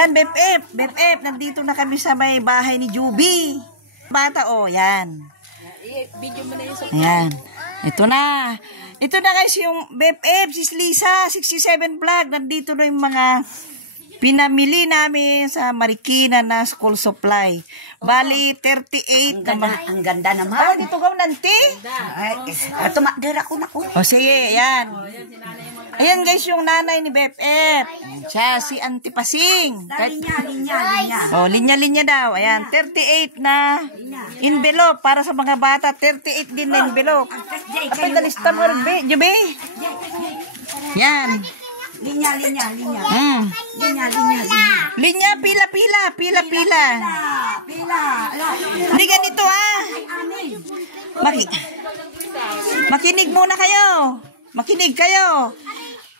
Yan, BFF, nandito na kami sa may bahay ni Juby. Bata, yan. Ayan. Ito na. Ito na guys, yung BFF, sis Lisa, 67 vlog. Nandito na yung mga pinamili namin sa Marikina na school supply. Bali, 38 naman. Ang ganda naman. Dito ka nanti. Ito, makdara ko na ko. O sige, yan. Ayan guys, yung nanay ni BFF. Ayan siya, si Auntie Pasing. Linya. Linya-linya daw. Ayan, 38 na envelope para sa mga bata. 38 din na envelope. Apay, dalista mo rin, Jubi. Yan. Linya. Linya, pila. Hindi ganito Makinig muna kayo. Makinig kayo.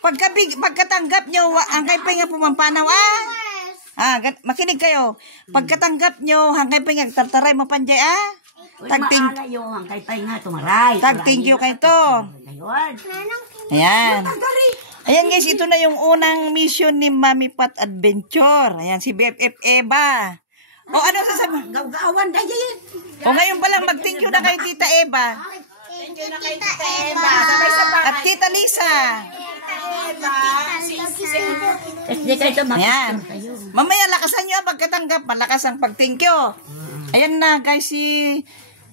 Pagkatanggap nyo, ang kaypay nga pumampanaw, makinig kayo. Pagkatanggap nyo, ang kaypay nga tartaray mapanjay, Tag thank you kayo to. Ayan. Ayan guys, ito na yung unang mission ni Mami Pat Adventure. Ayan, si BFF Eva. Ano sasabihin? Gawgawan na yan. Ngayon pa lang mag-thank you na kay Tita Eva. Thank you na kay Tita Eva. At Tita Lisa. Ayan. Mamaya lakasan nyo pagkatanggap. Malakas ang pag-thank you. Ayan na guys, si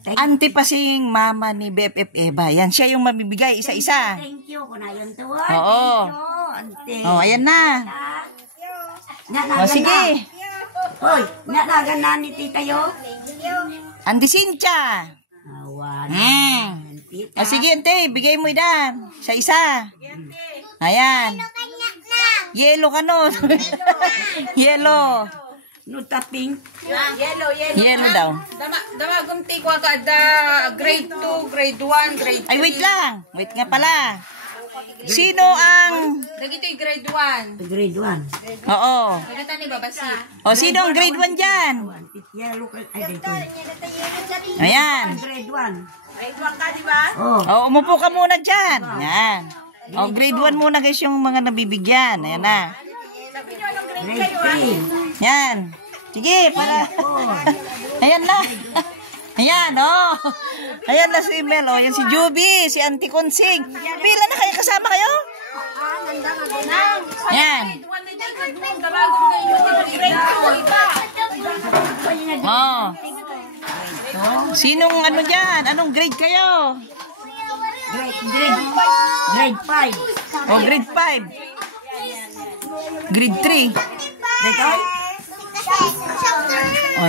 Auntie Pasing, mama ni BFF Eva. Ayan, siya yung mamibigay isa-isa. Thank you. Kunayon to. Oo. Ayan na. Sige. Hoy, nalagan na ni tita yo. Auntie Cynthia. Sige, Auntie, bigay mo idan. Isa-isa. Ayan. Yellow ka no. Yellow. No tapping. Yellow daw. Dama gumti ko kada grade 2, grade 1, grade 3. Ay, wait lang. Wait nga pala. Sino ang... Dagito yung grade 1. Grade 1. Oo. Dagito ni Babasi. Sino ang grade 1 dyan? Yellow ka. Ay, dito. Ayan. Grade 1. Grade 1 ka, di ba? Umupo ka muna dyan. Ayan. Grade 1 muna guys yung mga nabibigyan. Ayan na. Grade 3. Yan. Sige, para. Ayan na. Ayan, Ayan na si Mel, Yan si Juby, si Auntie Consing. Pila na kayo, kasama kayo? Ayan. Sinong ano dyan? Anong grade kayo? Grade 5. Grade 5. Grade 3. Dito?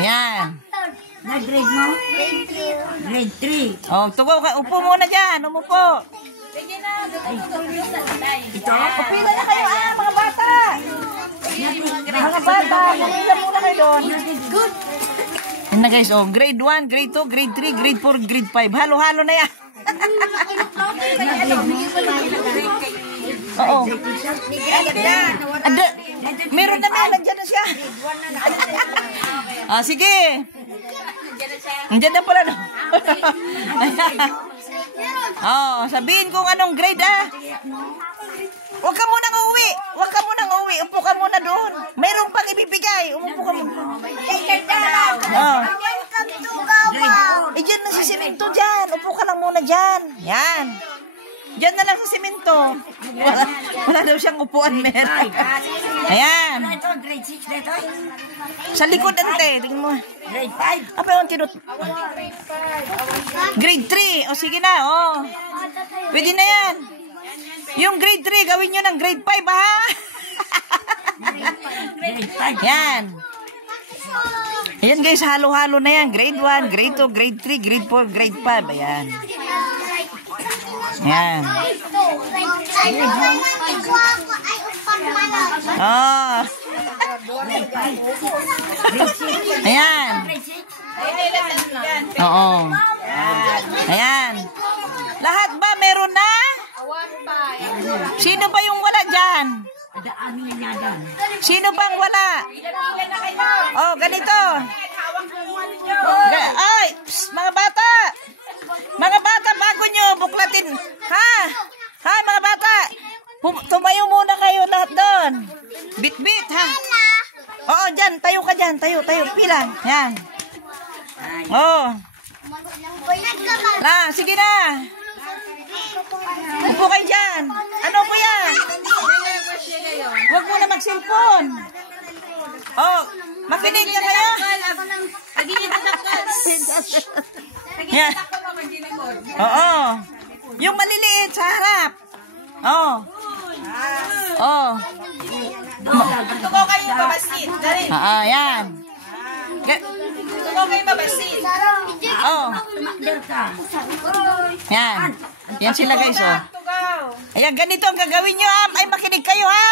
Yan. Grade mo? Grade 3. Tugo ka. Upo muna dyan. Umupo. Ito? Pila na kayo, mga bata. Mga bata. Pila muna kayo doon. Good. Yan na guys, grade 1, grade 2, grade 3, grade 4, grade 5. Halo-halo na yan. Oo. Meron na nandiyan na siya. Sige. Nandiyan na pala. Sabihin kung anong grade Huwag ka munang uwi. Upo ka muna doon. Mayroon pang ibibigay. Umupo ka muna. Diyan na si simento dyan. Upo ka lang muna dyan. Yan. Diyan na lang sa simento. Wala daw siyang upuan, meron. Ayan. Grade 6 dito? Sa likod, Ante. Tingnan mo. Grade 5. Apa yung tinut? Grade 3. Sige na, Pwede na yan. Yung grade 3, gawin nyo ng grade 5, ha? Grade 5. Yan. Ayan guys, halo-halo na yan. Grade 1, grade 2, grade 3, grade 4, grade 5. Ayan. Yan. Ayan. Oo. Ayan. Lahat ba meron na? Sino ba yung wala dyan? Sino bang wala? Ganito. Ay, mga bata. Mga bata, bago nyo buklatin. Ha, mga bata. Tumayo muna kayo lahat doon. Bit-bit, ha? lang. Yan. Oh. Na, sige na. Upo kayo dyan. Ano po yan? Huwag mo na mag-cellphone. Oh, makinig na kayo. Yan. Oo. Yung maliliit sa harap. Oh. Oh. Tuko kayo mabasit. Dali. Yan. Tuko kayo mabasit. Oh. Yan. Yan sila guys, oh. Ayan, ganito ang gagawin nyo, ay makinig kayo, ha?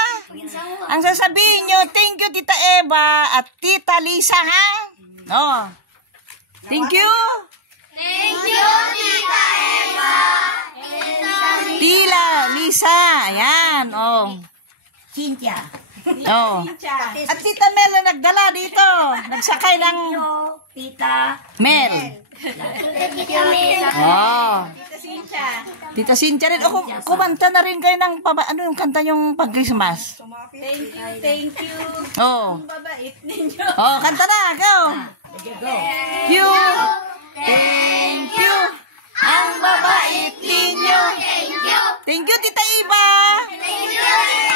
Ang sasabihin nyo, thank you, Tita Eva at Tita Lisa, ha? Oh. Thank you. Thank you, Tita Eva. Tila, Lisa. Ayan, oh. Cynthia. Oh. At Tita Mel na nagdala dito. Nagsakay ng Tita. Mel. Tita Mela. Oh. Tita Cynthia rin. O, kumanta na rin kayo ng, ano yung kanta yung pag-Christmas? Thank you. Oh. Mabait ninyo. Oh, kanta na. Go. Go. You. Thank you. Ang babait ninyo. Thank you. Thank you, Tita Iba. Thank you, Tita.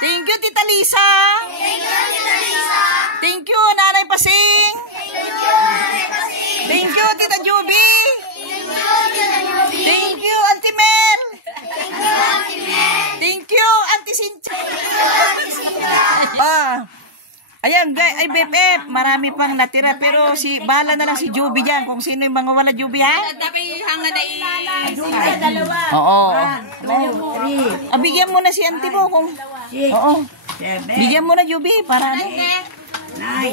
Thank you, Tita Lisa. Thank you, Tita Lisa. Thank you, Nanay Pasing. Thank you, Nanay Pasing. Thank you, Tita Juby. Thank you, Tita Juby. Thank you, Auntie Mel. Thank you, Auntie Mel. Thank you, Auntie Cynthia. Thank you, Auntie Cynthia. Ayan, guys, ay BFF, marami pang natira, pero bahala na lang si Juby dyan, kung sino yung mga wala Juby, ha? Dapat hanga na Dalawa. Oo. 2, 3, Bigyan mo na si auntie mo kung... 6, Oo. 7, Bigyan mo na, Juby, para ano. 9,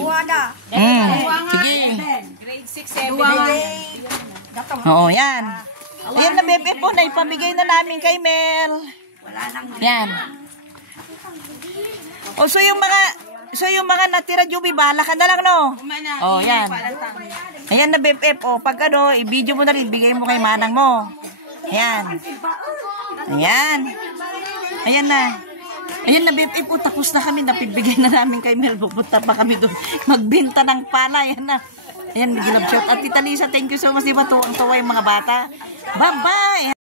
Sige. Grade 6, 7. Oo, yan. Ayan na, BFF po, naipamigay na namin kay Mel. wala nang Yan. O, so yung mga natira, Juby, bahala ka na lang, no? Oh, yan. Ayan na, BFF, o, pag ano, i-video mo na rin, bigay mo kay manang mo. Ayan. Ayan. Ayan na. Ayan na, BFF, o, tapos na kami, napibigay na namin kay Mel, pupunta pa kami doon, magbenta ng pala, ayan na. Ayan, may love shot. At Tita Lisa, thank you so much, di ba, tuwang-tuwa yung mga bata. Bye-bye!